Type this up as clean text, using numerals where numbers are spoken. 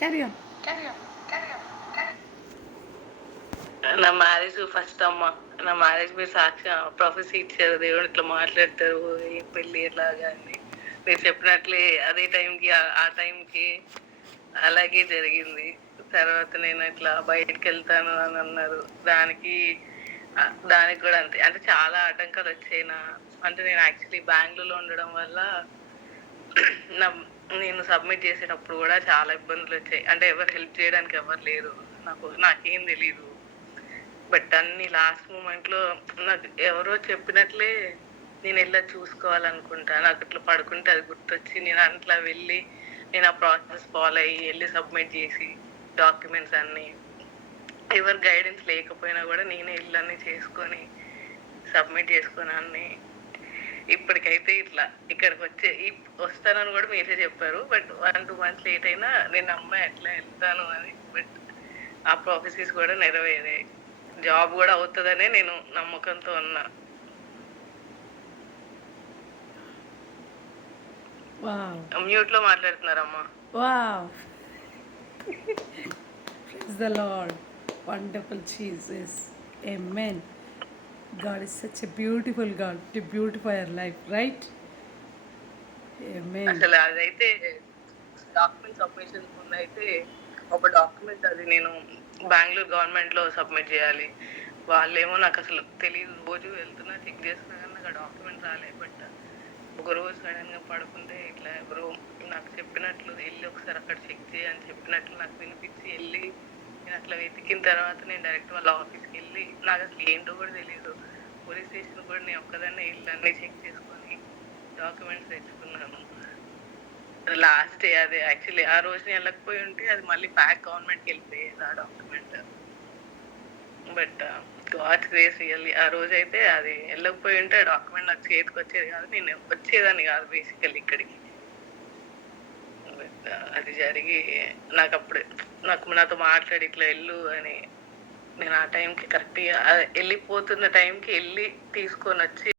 Carry on. నా marriage first అమ్మ. నా మ్యారేజ్ మీరు సాక్షి ప్రొఫెసీ ఇచ్చారు, దేవుడు ఇట్లా మాట్లాడతారు ఏ పెళ్ళి ఎలాగా అని. మీరు చెప్పినట్లే అదే టైంకి ఆ టైంకి అలాగే జరిగింది. తర్వాత నేను ఇట్లా బయటికి వెళ్తాను అని అన్నారు. దానికి కూడా అంతే, అంటే చాలా ఆటంకాలు వచ్చాయి. అంటే నేను యాక్చువల్లీ బెంగళూరులో ఉండడం వల్ల నేను సబ్మిట్ చేసేటప్పుడు కూడా చాలా ఇబ్బందులు వచ్చాయి. అంటే ఎవరు హెల్ప్ చేయడానికి ఎవరు లేరు, నాకేం తెలీదు. బట్ అన్ని లాస్ట్ మూమెంట్లో నాకు ఎవరో చెప్పినట్లే నేను వెళ్ళి చూసుకోవాలనుకుంటా. నాకు ఇట్లా పడుకుంటే అది గుర్తొచ్చి నేను అట్లా వెళ్ళి నేను ఆ ప్రాసెస్ ఫాలో అయ్యి వెళ్ళి సబ్మిట్ చేసి డాక్యుమెంట్స్ అన్ని, ఎవరు గైడెన్స్ లేకపోయినా కూడా నేనే ఇళ్ళన్నీ చేసుకొని సబ్మిట్ చేసుకొని అన్ని. ఇప్పటికైతే ఇట్లా ఇక్కడికి వస్తానని కూడా మీరే చెప్పారు. బట్ 1-2 months లేట్ అయినా నేను అమ్మాయి ఎట్లా వెళ్తాను అని. బట్ ఆ ప్రాసెసెస్ కూడా నెరవేరాయి. జాబ్ కూడా అవుతుందనే నేను నమ్మకంతో ఉన్నా. మ్యూట్ లో మాట్లాడుతున్నారమ్మా. Wow, praise the Lord, wonderful Jesus, amen. God is such a beautiful God to beautify your life, right? Amen. అసలు అదైతే డాక్యుమెంట్ సబ్మిషన్ ముందు అయితే ఒక డాక్యుమెంట్ అది నేను బెంగళూరు గవర్నమెంట్ లో సబ్మిట్ చేయాలి. వాళ్ళేమో నాకు అసలు తెలియదు. రోజు వెళ్తున్నా చెక్ చేస్తున్నా కానీ నాకు ఆ డాక్యుమెంట్ రాలే. బట్ ఒక రోజు సడన్ గా పడుకుంటే ఇట్లా ఎవరో నాకు చెప్పినట్లు వెళ్ళి ఒకసారి అక్కడ చెక్ చేయని చెప్పినట్లు నాకు వినిపించి వెళ్ళి నేను అట్లా వెతికిన తర్వాత నేను డైరెక్ట్ వాళ్ళ ఆఫీస్కి వెళ్ళి, నాకు అసలు ఏంటో కూడా తెలియదు. పోలీస్ స్టేషన్ కూడా నేను ఒక్కదాన్నే ఇల్లు అన్ని చెక్ చేసుకొని డాక్యుమెంట్స్ తెచ్చుకున్నాను. లాస్ట్ డే అది యాక్చువల్లీ ఆ రోజు నేను వెళ్ళకపోయి ఉంటే అది మళ్ళీ బ్యాక్ గవర్నమెంట్కి వెళ్ళిపోయేది ఆ document. But god's grace really ఆ రోజు అయితే అది వెళ్ళకపోయి ఉంటే ఆ డాక్యుమెంట్ నాకు చేతికి వచ్చేది కాదు, నేను వచ్చేదాన్ని కాదు బేసికల్లీ ఇక్కడికి. బట్ అది జరిగి నాతో మాట్లాడి ఇట్లా వెళ్ళు అని, నేను ఆ టైంకి కరెక్ట్గా వెళ్ళిపోతున్న టైంకి వెళ్ళి తీసుకొని వచ్చి